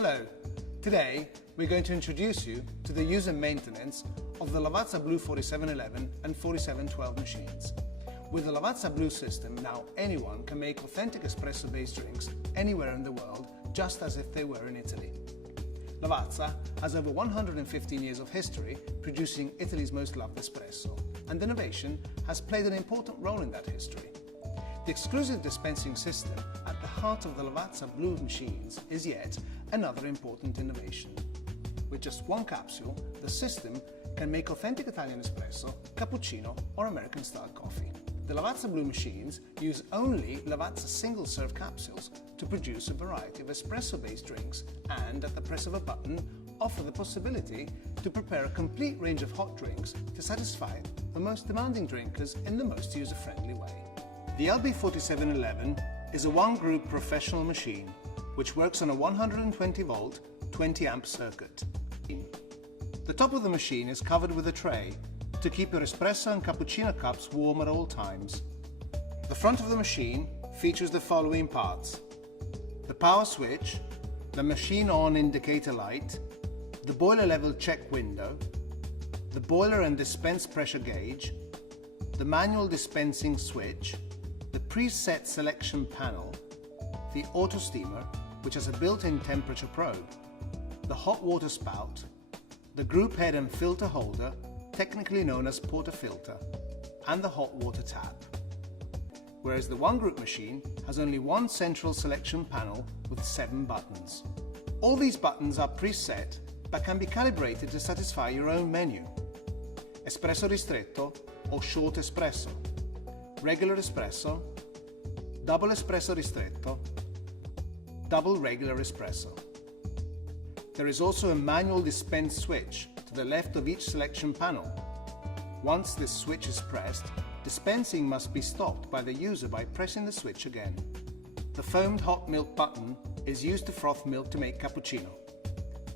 Hello, today we're going to introduce you to the use and maintenance of the Lavazza Blue 4711 and 4712 machines. With the Lavazza Blue system, now anyone can make authentic espresso-based drinks anywhere in the world, just as if they were in Italy. Lavazza has over 115 years of history producing Italy's most loved espresso, and innovation has played an important role in that history. The exclusive dispensing system at the heart of the Lavazza Blue machines is yet another important innovation. With just one capsule, the system can make authentic Italian espresso, cappuccino or American-style coffee. The Lavazza Blue machines use only Lavazza single-serve capsules to produce a variety of espresso-based drinks and, at the press of a button, offer the possibility to prepare a complete range of hot drinks to satisfy the most demanding drinkers in the most user-friendly way. The LB4711 is a one-group professional machine which works on a 120-volt, 20-amp circuit. The top of the machine is covered with a tray to keep your espresso and cappuccino cups warm at all times. The front of the machine features the following parts: the power switch, the machine on indicator light, the boiler level check window, the boiler and dispense pressure gauge, the manual dispensing switch, the preset selection panel, the auto steamer, which has a built-in temperature probe, the hot water spout, the group head and filter holder, technically known as portafilter, and the hot water tap. Whereas the one group machine has only one central selection panel with 7 buttons. All these buttons are preset but can be calibrated to satisfy your own menu. Espresso ristretto or short espresso, regular espresso, double espresso ristretto, double regular espresso. There is also a manual dispense switch to the left of each selection panel. Once this switch is pressed, dispensing must be stopped by the user by pressing the switch again. The foamed hot milk button is used to froth milk to make cappuccino.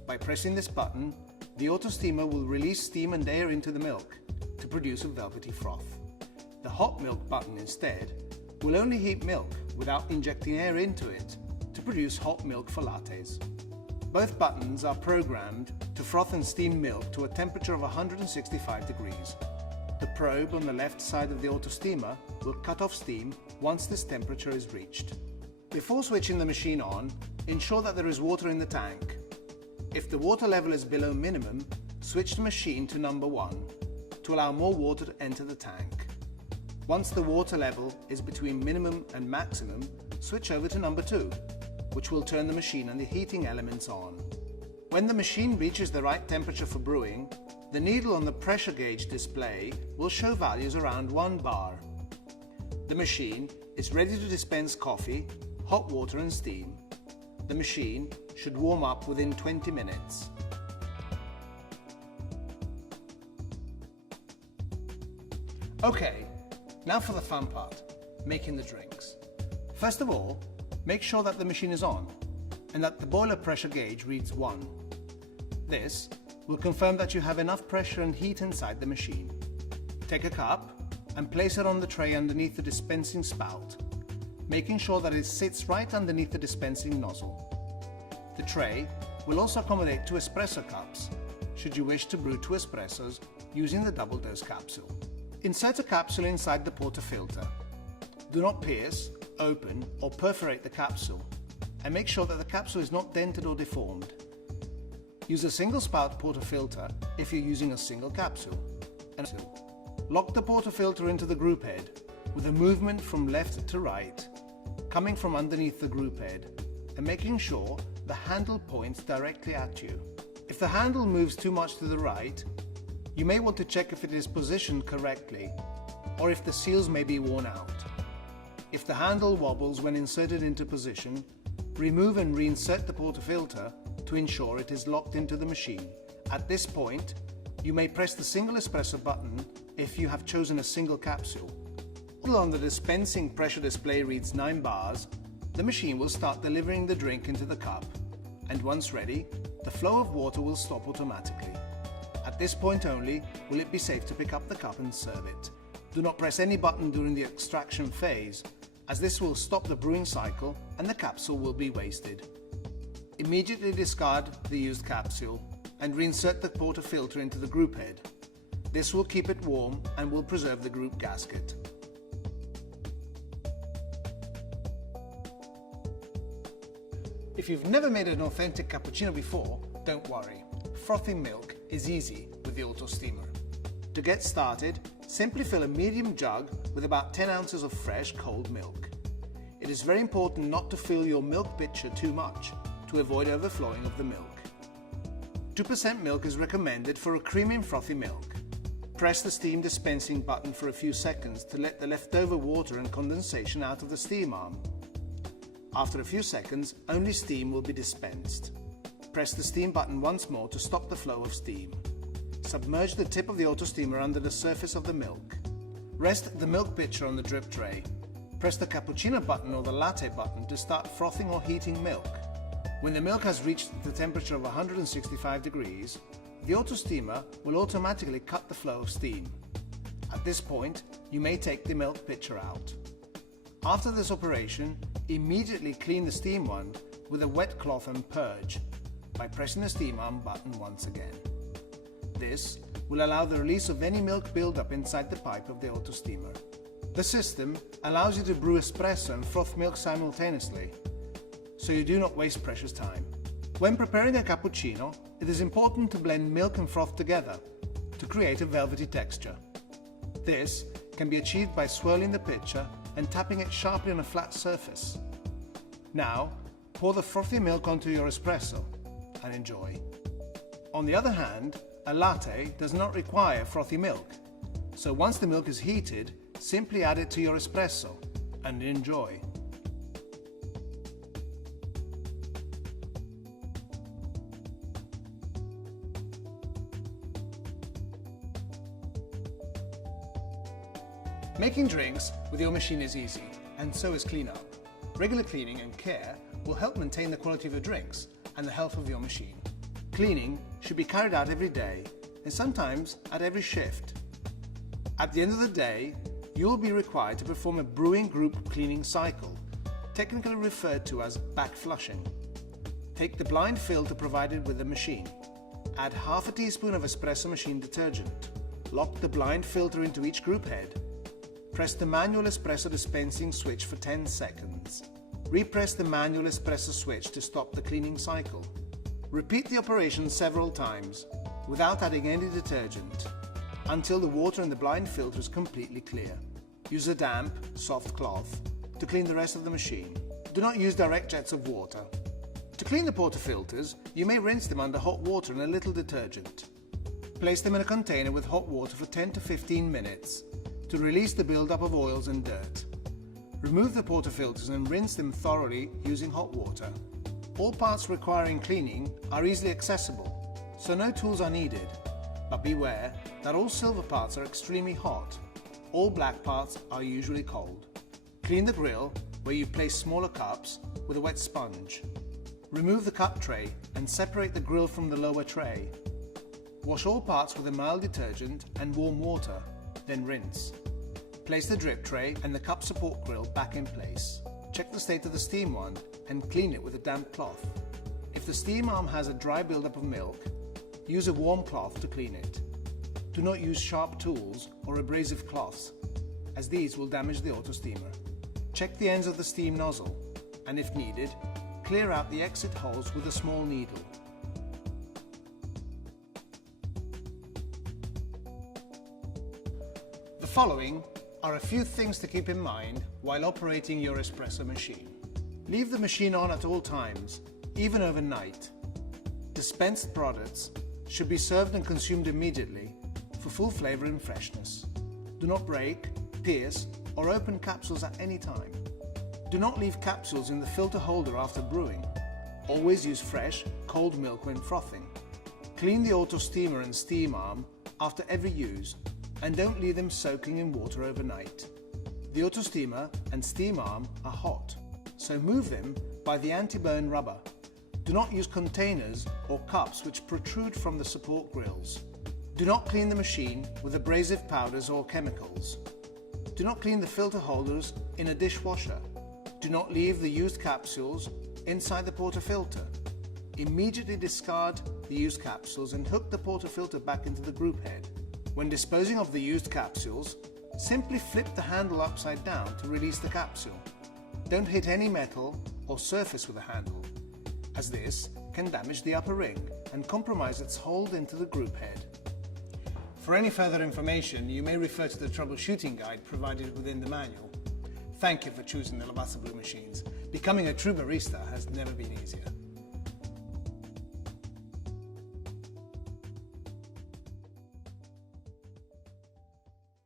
By pressing this button, the auto steamer will release steam and air into the milk to produce a velvety froth. The hot milk button instead will only heat milk without injecting air into it to produce hot milk for lattes. Both buttons are programmed to froth and steam milk to a temperature of 165 degrees. The probe on the left side of the auto steamer will cut off steam once this temperature is reached. Before switching the machine on, ensure that there is water in the tank. If the water level is below minimum, switch the machine to number 1 to allow more water to enter the tank. Once the water level is between minimum and maximum, switch over to number 2, which will turn the machine and the heating elements on. When the machine reaches the right temperature for brewing, the needle on the pressure gauge display will show values around 1 bar. The machine is ready to dispense coffee, hot water and steam. The machine should warm up within 20 minutes. Okay, now for the fun part, making the drinks. First of all, make sure that the machine is on and that the boiler pressure gauge reads 1. This will confirm that you have enough pressure and heat inside the machine. Take a cup and place it on the tray underneath the dispensing spout, making sure that it sits right underneath the dispensing nozzle. The tray will also accommodate 2 espresso cups, should you wish to brew 2 espressos using the double dose capsule. Insert a capsule inside the portafilter. Do not pierce, open or perforate the capsule, and make sure that the capsule is not dented or deformed. Use a single spout portafilter if you're using a single capsule. And lock the portafilter into the group head with a movement from left to right, coming from underneath the group head and making sure the handle points directly at you. If the handle moves too much to the right, you may want to check if it is positioned correctly or if the seals may be worn out. If the handle wobbles when inserted into position, remove and reinsert the portafilter to ensure it is locked into the machine. At this point, you may press the single espresso button if you have chosen a single capsule. While on the dispensing pressure display reads 9 bars, the machine will start delivering the drink into the cup, and once ready, the flow of water will stop automatically. At this point only will it be safe to pick up the cup and serve it. Do not press any button during the extraction phase, as this will stop the brewing cycle and the capsule will be wasted. Immediately discard the used capsule and reinsert the portafilter into the group head. This will keep it warm and will preserve the group gasket. If you've never made an authentic cappuccino before, don't worry. Frothing milk is easy with the auto steamer. To get started, simply fill a medium jug with about 10 ounces of fresh cold milk. It is very important not to fill your milk pitcher too much to avoid overflowing of the milk. 2% milk is recommended for a creamy and frothy milk. Press the steam dispensing button for a few seconds to let the leftover water and condensation out of the steam arm. After a few seconds, only steam will be dispensed. Press the steam button once more to stop the flow of steam. Submerge the tip of the auto steamer under the surface of the milk. Rest the milk pitcher on the drip tray. Press the cappuccino button or the latte button to start frothing or heating milk. When the milk has reached the temperature of 165 degrees, the auto steamer will automatically cut the flow of steam. At this point, you may take the milk pitcher out. After this operation, immediately clean the steam wand with a wet cloth and purge by pressing the steam arm button once again. This will allow the release of any milk buildup inside the pipe of the auto steamer. The system allows you to brew espresso and froth milk simultaneously, so you do not waste precious time. When preparing a cappuccino, it is important to blend milk and froth together to create a velvety texture. This can be achieved by swirling the pitcher and tapping it sharply on a flat surface. Now, pour the frothy milk onto your espresso and enjoy. On the other hand, a latte does not require frothy milk, so once the milk is heated, simply add it to your espresso and enjoy. Making drinks with your machine is easy, and so is cleanup. Regular cleaning and care will help maintain the quality of your drinks and the health of your machine. Cleaning should be carried out every day, and sometimes at every shift. At the end of the day, you will be required to perform a brewing group cleaning cycle, technically referred to as back flushing. Take the blind filter provided with the machine. Add half a teaspoon of espresso machine detergent. Lock the blind filter into each group head. Press the manual espresso dispensing switch for 10 seconds. Repress the manual espresso switch to stop the cleaning cycle. Repeat the operation several times without adding any detergent until the water in the blind filter is completely clear. Use a damp, soft cloth to clean the rest of the machine. Do not use direct jets of water. To clean the portafilters, you may rinse them under hot water and a little detergent. Place them in a container with hot water for 10 to 15 minutes to release the buildup of oils and dirt. Remove the portafilters and rinse them thoroughly using hot water. All parts requiring cleaning are easily accessible, so no tools are needed. But beware that all silver parts are extremely hot. All black parts are usually cold. Clean the grill, where you place smaller cups, with a wet sponge. Remove the cup tray and separate the grill from the lower tray. Wash all parts with a mild detergent and warm water, then rinse. Place the drip tray and the cup support grill back in place. Check the state of the steam wand and clean it with a damp cloth. If the steam arm has a dry buildup of milk, use a warm cloth to clean it. Do not use sharp tools or abrasive cloths, as these will damage the auto steamer. Check the ends of the steam nozzle, and if needed, clear out the exit holes with a small needle. The following are a few things to keep in mind while operating your espresso machine. Leave the machine on at all times, even overnight. Dispensed products should be served and consumed immediately for full flavor and freshness. Do not break, pierce, or open capsules at any time. Do not leave capsules in the filter holder after brewing. Always use fresh, cold milk when frothing. Clean the auto steamer and steam arm after every use, and don't leave them soaking in water overnight. The auto steamer and steam arm are hot, so move them by the anti-burn rubber. Do not use containers or cups which protrude from the support grills. Do not clean the machine with abrasive powders or chemicals. Do not clean the filter holders in a dishwasher. Do not leave the used capsules inside the portafilter. Immediately discard the used capsules and hook the portafilter back into the group head. When disposing of the used capsules, simply flip the handle upside down to release the capsule. Don't hit any metal or surface with the handle, as this can damage the upper ring and compromise its hold into the group head. For any further information, you may refer to the troubleshooting guide provided within the manual. Thank you for choosing the Lavazza Blue machines. Becoming a true barista has never been easier.